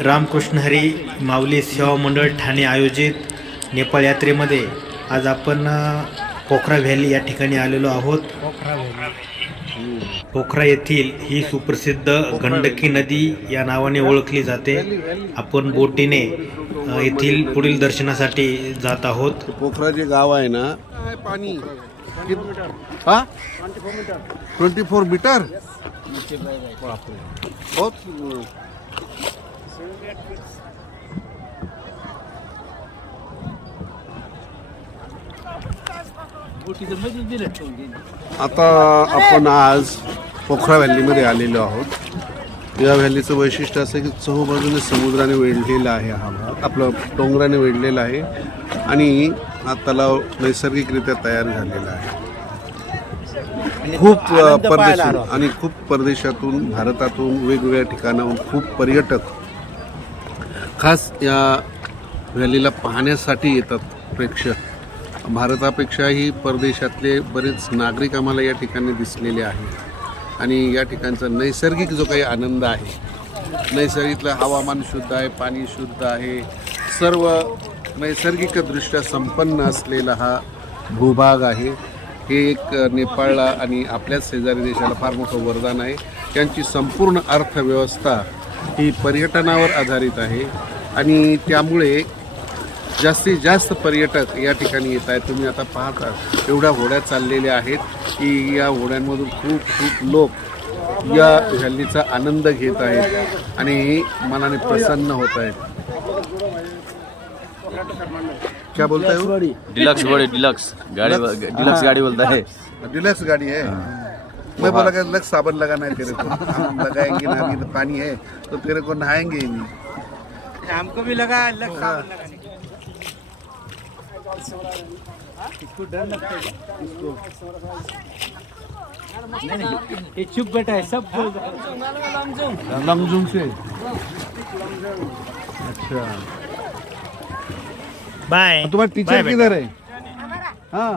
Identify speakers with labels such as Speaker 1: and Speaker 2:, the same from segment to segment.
Speaker 1: रामकृष्ण हरी माऊली सेवा मंडळ ठाणे आयोजित नेपाळ यात्रेमध्ये आज आपण पोखरा व्हॅली या ठिकाणी आलेलो आहोत. पोखरा येथील ही सुप्रसिद्ध गंडकी नदी या नावाने ओळखली जाते. आपण बोटीने येथील पुढील दर्शनासाठी जात आहोत.
Speaker 2: पोखरा जे गाव आहे ना पाणी ट्वेंटी फोर मीटर? हो. आता आपण आज पोखरा व्हॅलीमध्ये आलेलो आहोत. या व्हॅलीचं वैशिष्ट्य असं की चहूबाजूने समुद्राने वेढलेला आहे हा भाग. आपलं डोंगराने वेढलेला आहे आणि हा तलाव नैसर्गिकरित्या तयार झालेला आहे. खूप परदेश आणि खूप परदेशातून भारतातून वेगवेगळ्या ठिकाणाहून खूप पर्यटक खास या रॅलीला पाहण्यासाठी येतात प्रेक्षक. भारतापेक्षाही परदेशातले बरेच नागरिक आम्हाला या ठिकाणी दिसलेले आहेत. आणि या ठिकाणचा नैसर्गिक जो काही आनंद आहे नैसर्गिकलं हवामान शुद्ध आहे पाणी शुद्ध आहे सर्व नैसर्गिकदृष्ट्या संपन्न असलेला हा भूभाग आहे. हे एक नेपाळला आणि आपल्याच शेजारी देशाला फार मोठं वरदान आहे. त्यांची संपूर्ण अर्थव्यवस्था ही पर्यटनावर आधारित आहे. आणि त्यामुळे जास्तीत जास्त पर्यटक या ठिकाणी येत आहेत. तुम्ही आता पाहता एवढ्या होड्या चाललेल्या आहेत की या होड्यांमधून खूप खूप लोक या व्हॅलीचा आनंद घेत आहेत आणि मनाने प्रसन्न होत आहेत. क्या बोलताय हो?
Speaker 3: डिलक्स बड़ी डिलक्स. गाड़ी डिलक्स. गाड़ी बोलता है.
Speaker 2: डिलक्स गाड़ी है. मैं बोला कि लक्स साबन लगाना है तेरे को। हम लगाएँगे ना अभी तो पानी है तो तेरे को नहाएँगे ही नहीं।
Speaker 4: हमको भी लगा लग साबुन लगाने का। इसको डर लगता है इसको। नहीं नहीं ये चुप बैठा है सब बोल
Speaker 2: लमजुम से। अच्छा।
Speaker 1: बाय
Speaker 2: तुम्हारा टीचर किधर आहे हा।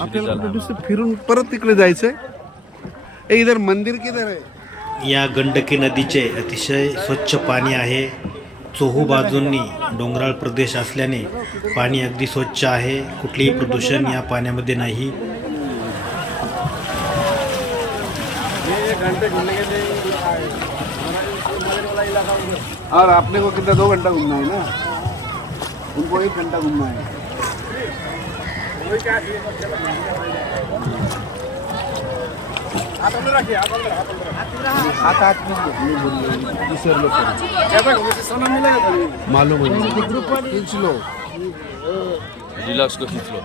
Speaker 2: आपल्याला कुठे फिरून परत तिकडे जायचंय? ए इधर मंदिर किधर आहे
Speaker 1: या गंडकी नदीचे अतिशय स्वच्छ पाणी आहे. चोहू बाजूंनी डोंगराळ प्रदेश असल्याने पाणी अगदी स्वच्छ आहे. कुठलेही प्रदूषण या पाण्यामध्ये नाही.
Speaker 2: और आपने को कितना दो घंटा घूमना है ना? उनको एक घंटा घूमना है। मालूम है खींच लो
Speaker 3: डिलक्स को खींच लो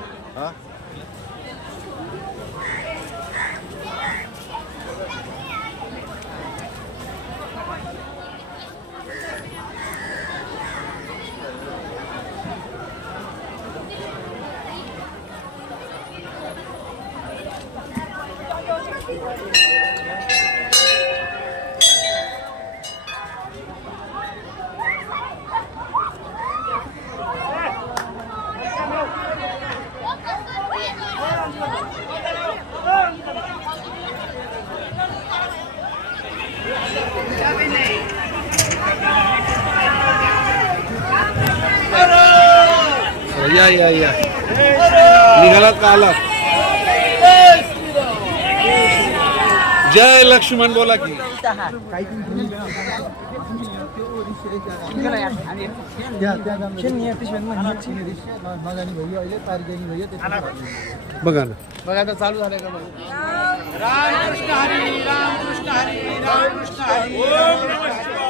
Speaker 2: या या या. निघालात का आलात जय लक्ष्मण बोला की. बघा ना.
Speaker 4: बघा आता चालू झालं का रामकृष्ण हरी रामकृष्ण हरी रामकृष्ण हरी ओम नमः